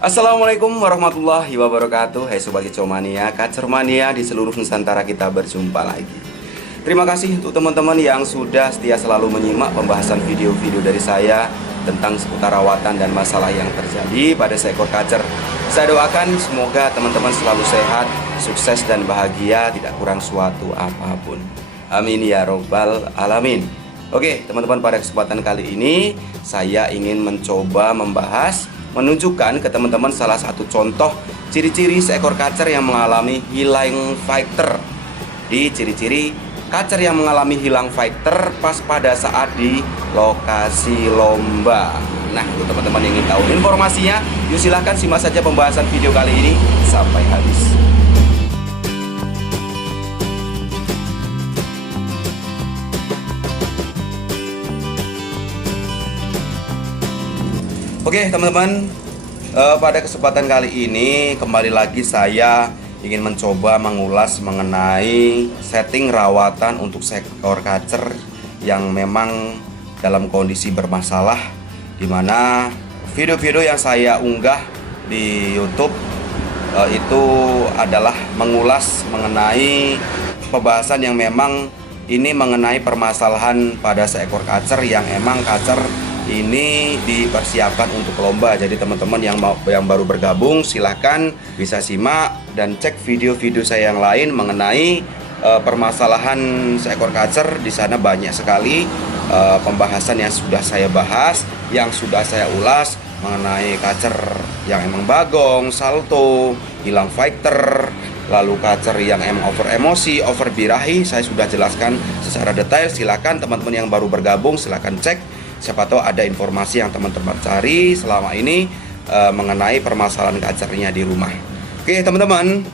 Assalamualaikum warahmatullahi wabarakatuh. Hai Sobat Kicau Mania, Kacer Mania di seluruh Nusantara, kita berjumpa lagi. Terima kasih untuk teman-teman yang sudah setia selalu menyimak pembahasan video-video dari saya tentang seputar rawatan dan masalah yang terjadi pada seekor kacer. Saya doakan semoga teman-teman selalu sehat, sukses dan bahagia, tidak kurang suatu apapun. Amin ya robbal alamin. Oke teman-teman, pada kesempatan kali ini saya ingin mencoba menunjukkan ke teman-teman salah satu contoh ciri-ciri seekor kacer yang mengalami hilang fighter. Di ciri-ciri kacer yang mengalami hilang fighter pas pada saat di lokasi lomba. Nah, untuk teman-teman yang ingin tahu informasinya, yuk silahkan simak saja pembahasan video kali ini sampai habis. Oke teman-teman, pada kesempatan kali ini kembali lagi saya ingin mencoba mengulas mengenai setting rawatan untuk seekor kacer yang memang dalam kondisi bermasalah, dimana video-video yang saya unggah di YouTube itu adalah mengulas mengenai pembahasan yang memang ini mengenai permasalahan pada seekor kacer yang emang kacer ini dipersiapkan untuk lomba. Jadi teman-teman yang baru bergabung silahkan bisa simak dan cek video-video saya yang lain mengenai permasalahan seekor kacer. Di sana banyak sekali pembahasan yang sudah saya bahas, yang sudah saya ulas mengenai kacer yang emang bagong, salto, hilang fighter, lalu kacer yang emang over emosi, over birahi. Saya sudah jelaskan secara detail. Silakan teman-teman yang baru bergabung silahkan cek. Siapa tahu ada informasi yang teman-teman cari selama ini mengenai permasalahan kacernya di rumah. Oke teman-teman,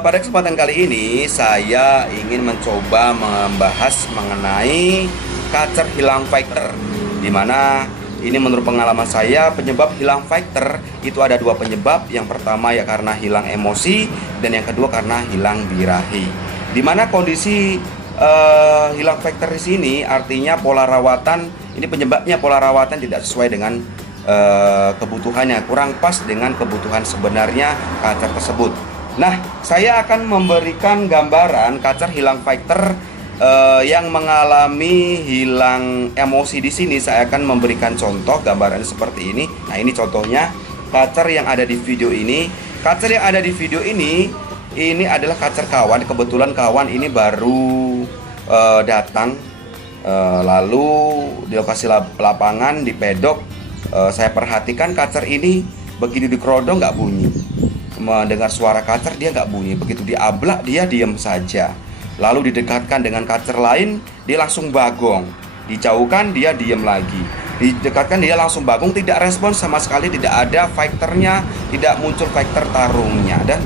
pada kesempatan kali ini saya ingin mencoba membahas mengenai kacer hilang fighter, dimana ini menurut pengalaman saya penyebab hilang fighter itu ada dua penyebab. Yang pertama ya karena hilang emosi, dan yang kedua karena hilang birahi. Dimana kondisi hilang fighter di sini artinya pola rawatan, ini penyebabnya pola rawatan tidak sesuai dengan kebutuhannya, kurang pas dengan kebutuhan sebenarnya kacer tersebut. Nah, saya akan memberikan gambaran kacer hilang fighter yang mengalami hilang emosi di sini. Saya akan memberikan contoh gambaran seperti ini. Nah, ini contohnya kacer yang ada di video ini. Kacer yang ada di video ini adalah kacer kawan. Kebetulan kawan ini baru datang, lalu di lokasi lapangan di pedok. Saya perhatikan kacer ini begitu dikerodong nggak bunyi, mendengar suara kacer dia nggak bunyi, begitu diablak dia diam saja. Lalu didekatkan dengan kacer lain dia langsung bagong, dijauhkan dia diam lagi, didekatkan dia langsung bagong, tidak respon sama sekali, tidak ada fighternya, tidak muncul fighter tarungnya. Dan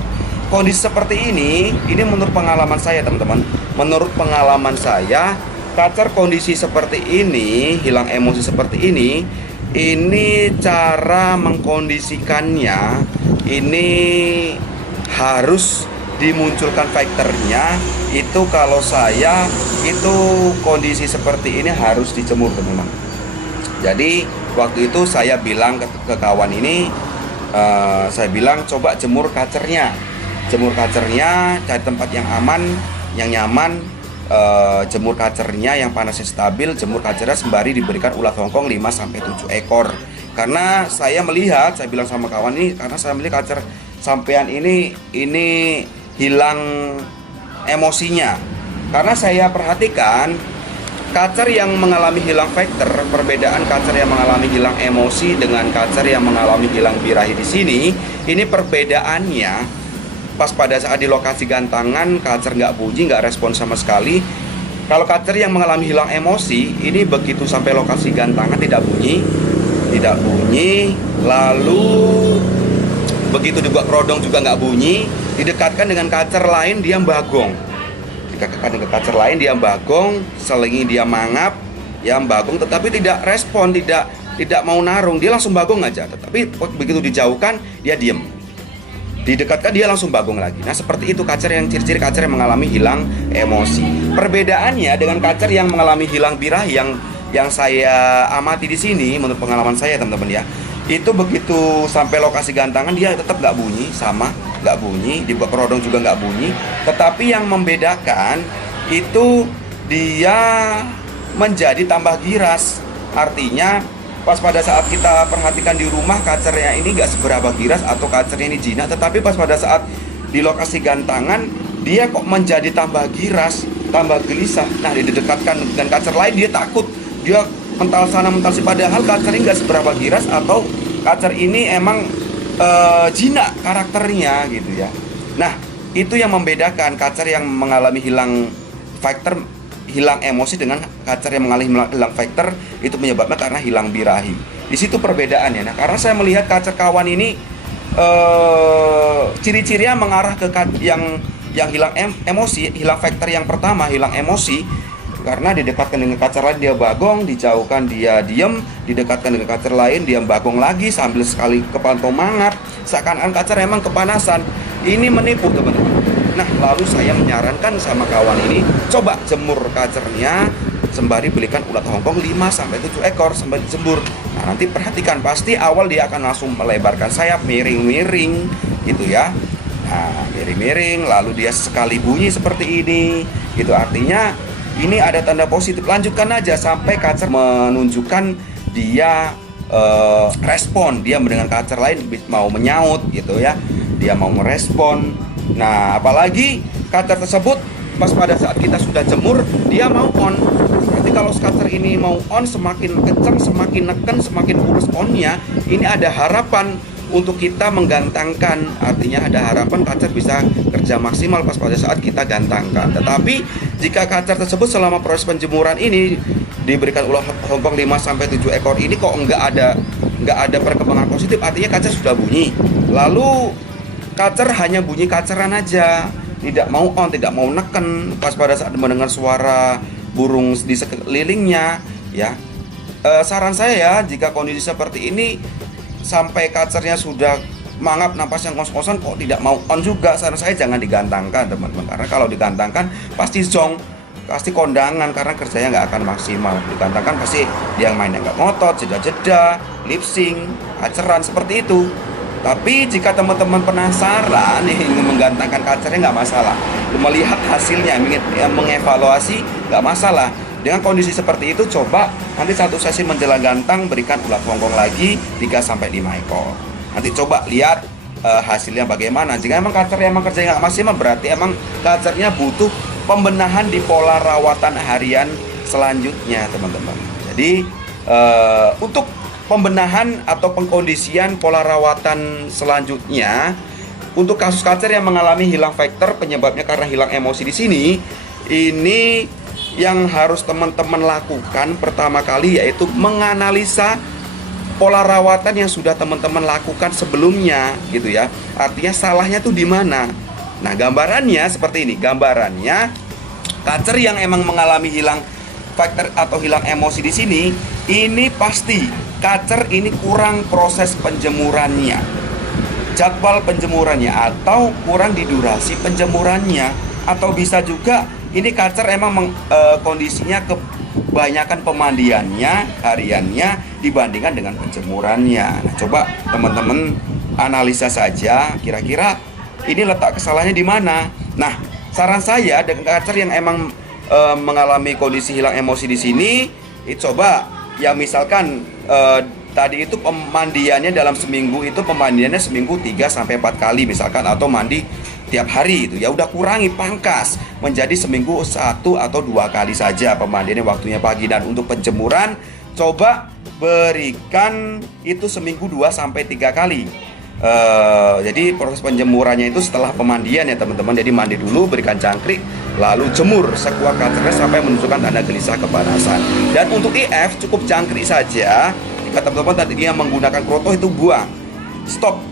kondisi seperti ini menurut pengalaman saya teman-teman, menurut pengalaman saya kacer kondisi seperti ini, hilang emosi seperti ini cara mengkondisikannya ini harus dimunculkan fighternya. Itu kalau saya itu kondisi seperti ini harus dijemur teman-teman. Jadi waktu itu saya bilang ke kawan ini, saya bilang coba jemur kacernya, cari tempat yang aman, yang nyaman, jemur kacernya yang panasnya stabil, jemur kacernya sembari diberikan ulat hongkong 5-7 ekor. Karena saya melihat, saya bilang sama kawan ini, karena saya melihat kacer sampean ini hilang emosinya. Karena saya perhatikan kacer yang mengalami hilang fighter, perbedaan kacer yang mengalami hilang emosi dengan kacer yang mengalami hilang birahi di sini, ini perbedaannya pas pada saat di lokasi gantangan kacer nggak bunyi, nggak respon sama sekali. Kalau kacer yang mengalami hilang emosi ini begitu sampai lokasi gantangan tidak bunyi, lalu begitu dibuat kerodong juga nggak bunyi, didekatkan dengan kacer lain dia bagong, selingi dia mangap, dia bagong, tetapi tidak respon, tidak mau narung, dia langsung bagong aja. Tetapi begitu dijauhkan dia diem, didekatkan dia langsung bagong lagi. Nah seperti itu kacer yang ciri-ciri kacer yang mengalami hilang emosi. Perbedaannya dengan kacer yang mengalami hilang birahi yang saya amati di sini menurut pengalaman saya teman-teman ya, itu begitu sampai lokasi gantangan dia tetap nggak bunyi, sama nggak bunyi, dibuat perodong juga nggak bunyi. Tetapi yang membedakan itu dia menjadi tambah giras. Artinya pas pada saat kita perhatikan di rumah kacernya ini nggak seberapa giras atau kacernya ini jinak, tetapi pas pada saat di lokasi gantangan dia kok menjadi tambah giras, tambah gelisah. Nah, didekatkan dengan kacer lain dia takut, dia mental sana mental sini, padahal kacer ini nggak seberapa giras atau kacer ini emang jinak karakternya gitu ya. Nah, itu yang membedakan kacer yang mengalami hilang factor, hilang emosi dengan kacer yang mengalami hilang factor, itu menyebabkan karena hilang birahi. Di situ perbedaannya. Nah, karena saya melihat kacer kawan ini ciri-cirinya mengarah ke yang hilang emosi, hilang factor yang pertama, hilang emosi. Karena didekatkan dengan kacer lain dia bagong, dijauhkan dia diem, didekatkan dengan kacer lain dia bagong lagi sambil sekali kepantau mangap, seakan-akan kacer emang kepanasan. Ini menipu teman-teman. Nah, lalu saya menyarankan sama kawan ini, coba jemur kacernya sembari belikan ulat Hongkong 5-7 ekor sembari jemur. Nah, nanti perhatikan, pasti awal dia akan langsung melebarkan sayap, miring-miring gitu ya. Nah, miring-miring, lalu dia sekali bunyi seperti ini. Itu artinya ini ada tanda positif. Lanjutkan aja sampai kacer menunjukkan dia respon, dia mendengar kacer lain mau menyaut gitu ya, dia mau merespon. Nah, apalagi kacer tersebut pas pada saat kita sudah jemur dia mau on. Berarti kalau kacer ini mau on, semakin kencang, semakin neken, semakin kurus onnya, ini ada harapan untuk kita menggantangkan. Artinya ada harapan kacer bisa kerja maksimal pas pada saat kita gantangkan. Tetapi jika kacer tersebut selama proses penjemuran ini diberikan ulat Hongkong 5-7 ekor ini kok nggak ada perkembangan positif, artinya kacer sudah bunyi. Lalu kacer hanya bunyi kaceran aja, tidak mau on, tidak mau neken pas pada saat mendengar suara burung di sekelilingnya ya. Saran saya ya, jika kondisi seperti ini sampai kacernya sudah mangap, napas yang kos-kosan kok tidak mau on juga, saran saya jangan digantangkan teman-teman. Karena kalau digantangkan pasti zong, pasti kondangan, karena kerjanya nggak akan maksimal. Digantangkan pasti dia mainnya nggak ngotot, jeda-jeda, lip sync, kaceran seperti itu. Tapi jika teman-teman penasaran ingin menggantangkan kacernya nggak masalah, melihat hasilnya, ingin mengevaluasi nggak masalah. Dengan kondisi seperti itu, coba nanti satu sesi menjelang gantang berikan ulat Hongkong lagi 3-5 ekor. Nanti coba lihat hasilnya bagaimana. Jika emang kacernya emang kerjanya nggak maksimal, berarti emang kacernya butuh pembenahan di pola rawatan harian selanjutnya teman-teman. Jadi untuk pembenahan atau pengkondisian pola rawatan selanjutnya untuk kasus kacer yang mengalami hilang factor penyebabnya karena hilang emosi di sini, ini yang harus teman-teman lakukan pertama kali yaitu menganalisa pola rawatan yang sudah teman-teman lakukan sebelumnya gitu ya. Artinya salahnya tuh di mana? Nah, gambarannya seperti ini. Gambarannya kacer yang emang mengalami hilang factor atau hilang emosi di sini, ini pasti kacer ini kurang proses penjemurannya, jadwal penjemurannya, atau kurang di durasi penjemurannya, atau bisa juga ini kacer emang kondisinya kebanyakan pemandiannya hariannya dibandingkan dengan penjemurannya. Nah, coba teman-teman analisa saja kira-kira ini letak kesalahannya di mana. Nah, saran saya dengan kacer yang emang mengalami kondisi hilang emosi di sini, coba ya misalkan tadi itu pemandiannya dalam seminggu itu pemandiannya seminggu 3-4 kali misalkan, atau mandi tiap hari itu ya udah kurangi, pangkas menjadi seminggu 1 atau 2 kali saja pemandiannya, waktunya pagi. Dan untuk penjemuran coba berikan itu seminggu 2-3 kali. Jadi proses penjemurannya itu setelah pemandian ya teman-teman. Jadi mandi dulu, berikan cangkrik, lalu jemur sekuat kacernya sampai menunjukkan tanda gelisah kepanasan. Dan untuk IF cukup cangkrik saja. Jika teman-teman tadi dia menggunakan kroto, itu buang, stop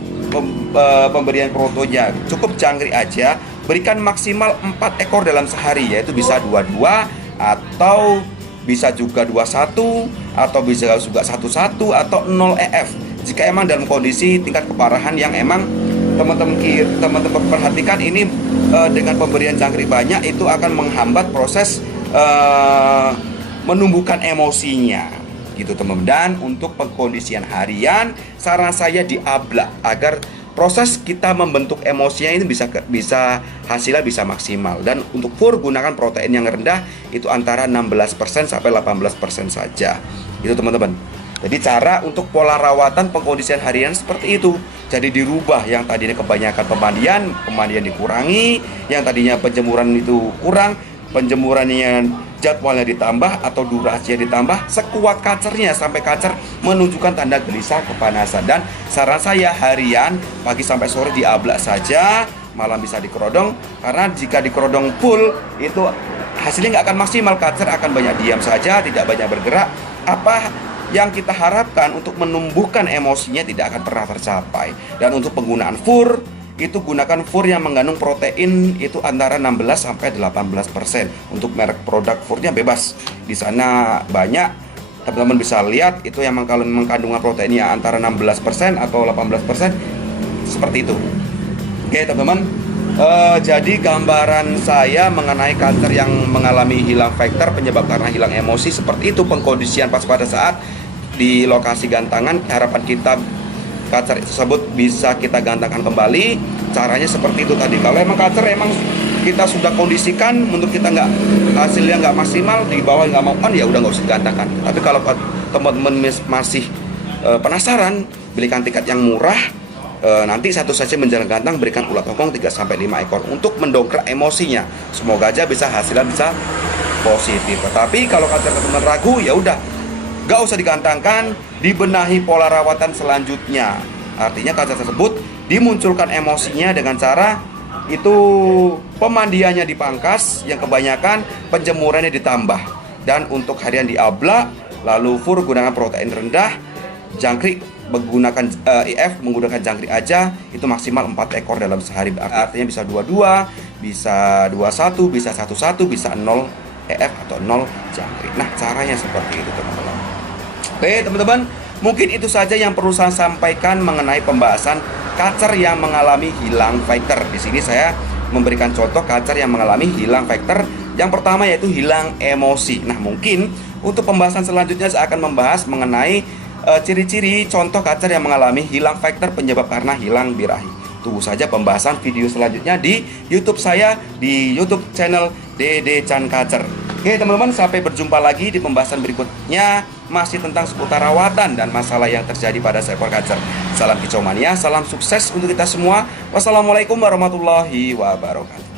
pemberian krotonya, cukup cangkrik aja. Berikan maksimal 4 ekor dalam sehari, yaitu bisa 22 atau bisa juga 21 atau bisa juga 11 atau 0 EF. Jika emang dalam kondisi tingkat keparahan yang emang teman-teman perhatikan ini, dengan pemberian cangkrik banyak itu akan menghambat proses menumbuhkan emosinya. gitu teman-teman. Dan untuk pengkondisian harian, saran saya diablak agar proses kita membentuk emosinya ini bisa hasilnya bisa maksimal. Dan untuk fur gunakan protein yang rendah, itu antara 16% sampai 18% saja. Itu teman-teman. Jadi cara untuk pola rawatan pengkondisian harian seperti itu. Jadi dirubah, yang tadinya kebanyakan pemandian dikurangi, yang tadinya penjemuran itu kurang, penjemurannya jadwalnya ditambah atau durasinya ditambah sekuat kacernya sampai kacer menunjukkan tanda gelisah kepanasan. Dan saran saya harian pagi sampai sore diablak saja, malam bisa dikerodong, karena jika dikerodong full itu hasilnya nggak akan maksimal, kacer akan banyak diam saja, tidak banyak bergerak. Apa yang kita harapkan untuk menumbuhkan emosinya tidak akan pernah tercapai. Dan untuk penggunaan fur, itu gunakan fur yang mengandung protein itu antara 16 sampai 18%. Untuk merek produk furnya bebas. Di sana banyak, teman-teman bisa lihat itu yang kalau mengandungan proteinnya antara 16% atau 18%, seperti itu. Oke teman-teman, jadi gambaran saya mengenai kanker yang mengalami hilang faktor penyebab karena hilang emosi seperti itu pengkondisian pas pada saat di lokasi gantangan. Harapan kita kacer tersebut bisa kita gantangkan kembali. Caranya seperti itu tadi. Kalau emang kacer emang kita sudah kondisikan, menurut kita hasilnya nggak maksimal, di bawah nggak mau ya udah nggak usah digantangkan. Tapi kalau teman-teman masih penasaran, belikan tiket yang murah. Nanti satu saja menjelang gantang berikan ulat hongkong 3-5 ekor untuk mendongkrak emosinya. Semoga aja bisa hasilnya bisa positif. Tapi kalau kata teman-teman ragu, ya udah gak usah digantangkan, dibenahi pola rawatan selanjutnya. Artinya kaca tersebut dimunculkan emosinya dengan cara itu pemandiannya dipangkas, yang kebanyakan penjemurannya ditambah. Dan untuk harian diablak, lalu fur gunakan protein rendah, jangkrik menggunakan IF menggunakan jangkrik aja, itu maksimal 4 ekor dalam sehari. Artinya bisa 22, bisa 21, bisa 11, bisa 0 EF atau 0 jangkrik. Nah, caranya seperti itu teman-teman. Oke teman-teman, mungkin itu saja yang perlu saya sampaikan mengenai pembahasan kacer yang mengalami hilang faktor. Di sini saya memberikan contoh kacer yang mengalami hilang faktor. Yang pertama yaitu hilang emosi. Nah, mungkin untuk pembahasan selanjutnya saya akan membahas mengenai ciri-ciri contoh kacer yang mengalami hilang faktor penyebab karena hilang birahi. Tunggu saja pembahasan video selanjutnya di YouTube saya, di YouTube channel Dede Chan Kacer. Oke teman-teman, sampai berjumpa lagi di pembahasan berikutnya, masih tentang seputar rawatan dan masalah yang terjadi pada seekor kacer. Salam kicau mania, salam sukses untuk kita semua. Wassalamualaikum warahmatullahi wabarakatuh.